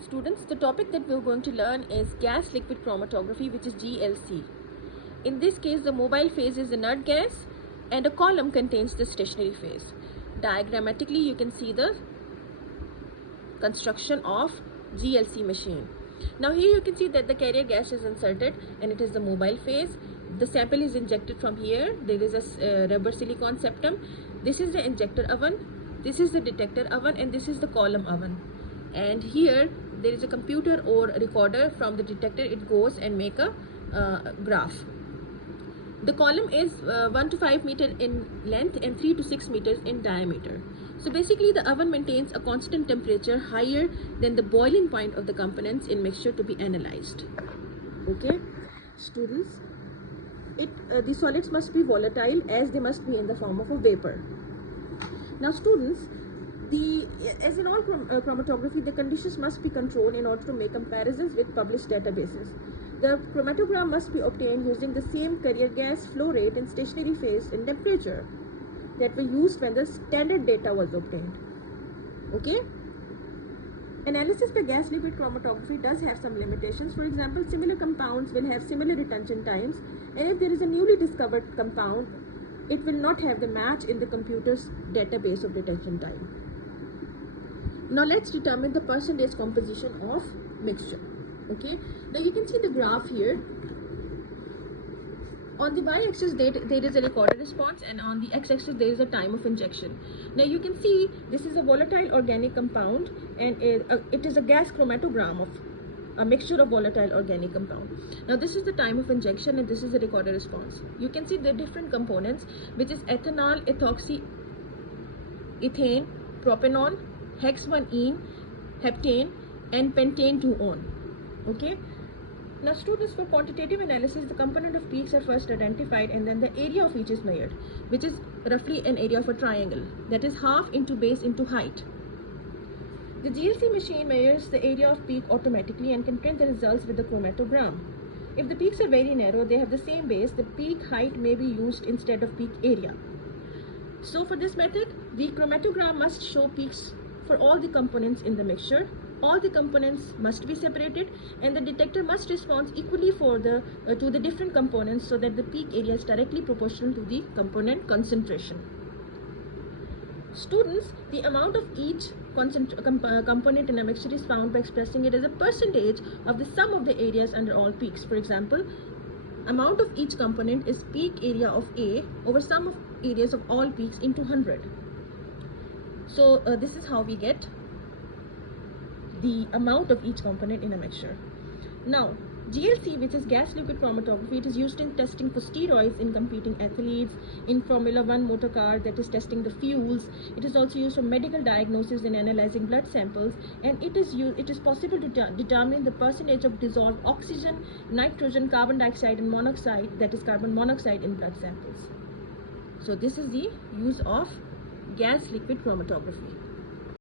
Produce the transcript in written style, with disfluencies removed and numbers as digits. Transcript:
Students, the topic that we're going to learn is gas liquid chromatography, which is GLC. In this case, the mobile phase is inert gas and a column contains the stationary phase. Diagrammatically, you can see the construction of GLC machine. Now here you can see that the carrier gas is inserted and it is the mobile phase. The sample is injected from here. There is a rubber silicone septum. This is the injector oven. This is the detector oven, and this is the column oven. And here there is a computer or recorder. From the detector it goes and make a graph. The column is 1 to 5 meters in length and 3 to 6 meters in diameter. So basically the oven maintains a constant temperature higher than the boiling point of the components in mixture to be analyzed. Okay, students, the solids must be volatile as they must be in the form of a vapor. Now students, as in all chromatography, the conditions must be controlled in order to make comparisons with published databases. The chromatogram must be obtained using the same carrier gas, flow rate, and stationary phase and temperature that were used when the standard data was obtained. Okay? Analysis by gas liquid chromatography does have some limitations. For example, similar compounds will have similar retention times, and if there is a newly discovered compound, it will not have the match in the computer's database of detection time. Now let's determine the percentage composition of mixture. Okay, now you can see the graph here. On the y-axis there is a recorded response, and on the x-axis there is a time of injection. Now you can see this is a volatile organic compound, and it is a gas chromatogram of a mixture of volatile organic compound. Now this is the time of injection, and this is the recorded response. You can see the different components, which is ethanol, ethoxy, ethane, propanol, hex-1-ene, heptane, and pentane 2-on. Okay. Now students, for quantitative analysis, the component of peaks are first identified, and then the area of each is measured, which is roughly an area of a triangle, that is half into base into height. The GLC machine measures the area of peak automatically and can print the results with the chromatogram. If the peaks are very narrow, they have the same base, the peak height may be used instead of peak area. So for this method, the chromatogram must show peaks for all the components in the mixture. All the components must be separated, and the detector must respond equally to the different components, so that the peak area is directly proportional to the component concentration. Students, the amount of each component in a mixture is found by expressing it as a percentage of the sum of the areas under all peaks. For example, amount of each component is peak area of A over sum of areas of all peaks into 100. So this is how we get the amount of each component in a mixture. Now, GLC, which is gas liquid chromatography, it is used in testing for steroids in competing athletes, in Formula 1 motor car, that is testing the fuels. It is also used for medical diagnosis in analyzing blood samples, and it is possible to determine the percentage of dissolved oxygen, nitrogen, carbon dioxide, and monoxide, that is carbon monoxide, in blood samples. So this is the use of gas liquid chromatography.